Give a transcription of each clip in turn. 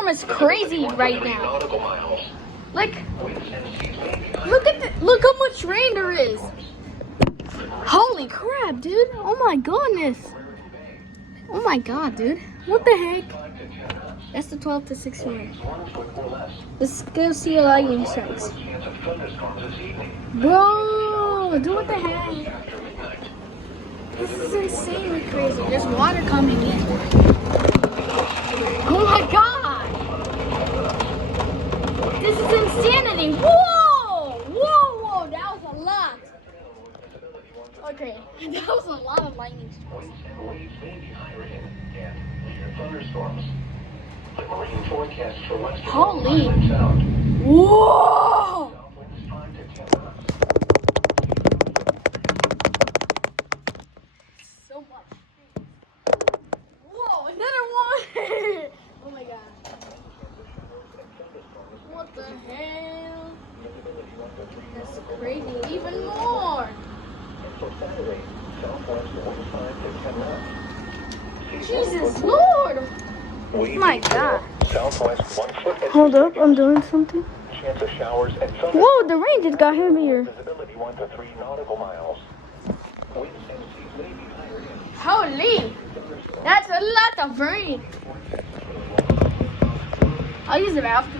thunderstorm is crazy right now. Like, look how much rain there is. Holy crap, dude. Oh my goodness. Oh my god, dude. What the heck? That's the 12 to 16. Let's go see a lightning strikes. Bro, dude, what the heck? This is insanely crazy. There's water coming in. Oh my god! This is insanity. Whoa! Whoa! That was a lot. Okay, that was a lot of lightning strikes. Holy! Whoa! So much. Whoa! Another one! Oh my god! What the hell? That's crazy. Even more. Jesus Lord! Oh my god. Hold up, I'm doing something. Whoa, the rain just got heavier. Holy! That's a lot of rain. I'll use the bathroom.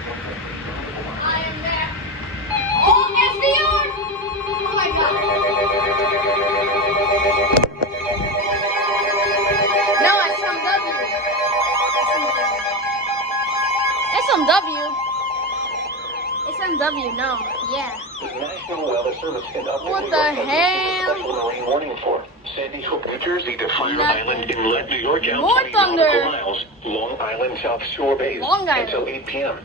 I am there. Oh, yes, we are. Oh my god. No, it's some W. It's some W. It's some W, no. Yeah. National Weather Service conducted What the hell? special rain warning for Sandy Hook, New Jersey to Fire Island, Inlet, New York, out More 20 thunder. nautical miles, Long Island, South Shore Base, Long Island. until 8 p.m.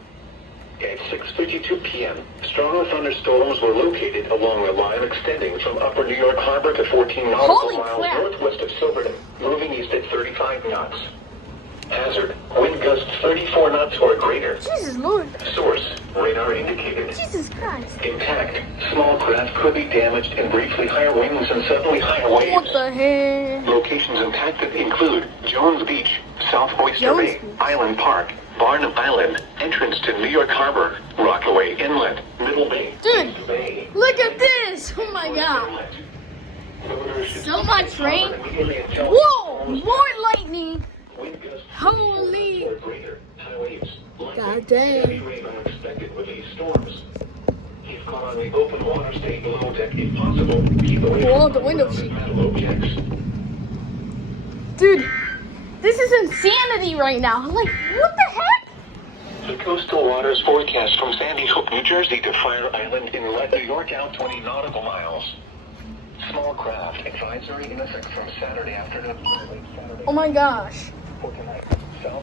At 6:52 p.m., stronger thunderstorms were located along a line extending from Upper New York Harbor to 14 nautical Holy miles crap. northwest of Silverton, moving east at 35 knots. Hazard: wind gusts 34 knots or greater. Jesus Lord. Source: radar indicated. Jesus Christ. Impact: small craft could be damaged and briefly higher winds and suddenly higher waves. What the heck? Locations impacted include Jones Beach, South Oyster Jones Bay, Beach. Island Park, Barnum Island, entrance to New York Harbor, Rockaway Inlet, Middle Bay, Dude, East Bay, look at this. Oh my god. Inlet. Visitors should So much rain. immediately until Whoa, more lightning. wind gusts Holy. or greater, high waves. God dang. Heavy rain unexpected with these storms. Keep caught on the open water, stay below deck if possible. Keep away Whoa, from the window ungrounded sheet. metal objects. Dude, this is insanity right now. Like, what the heck? The coastal waters forecast from Sandy Hook, New Jersey to Fire Island, Inlet, New York, out 20 nautical miles. Small craft advisory in effect from Saturday afternoon. Oh my gosh. For tonight.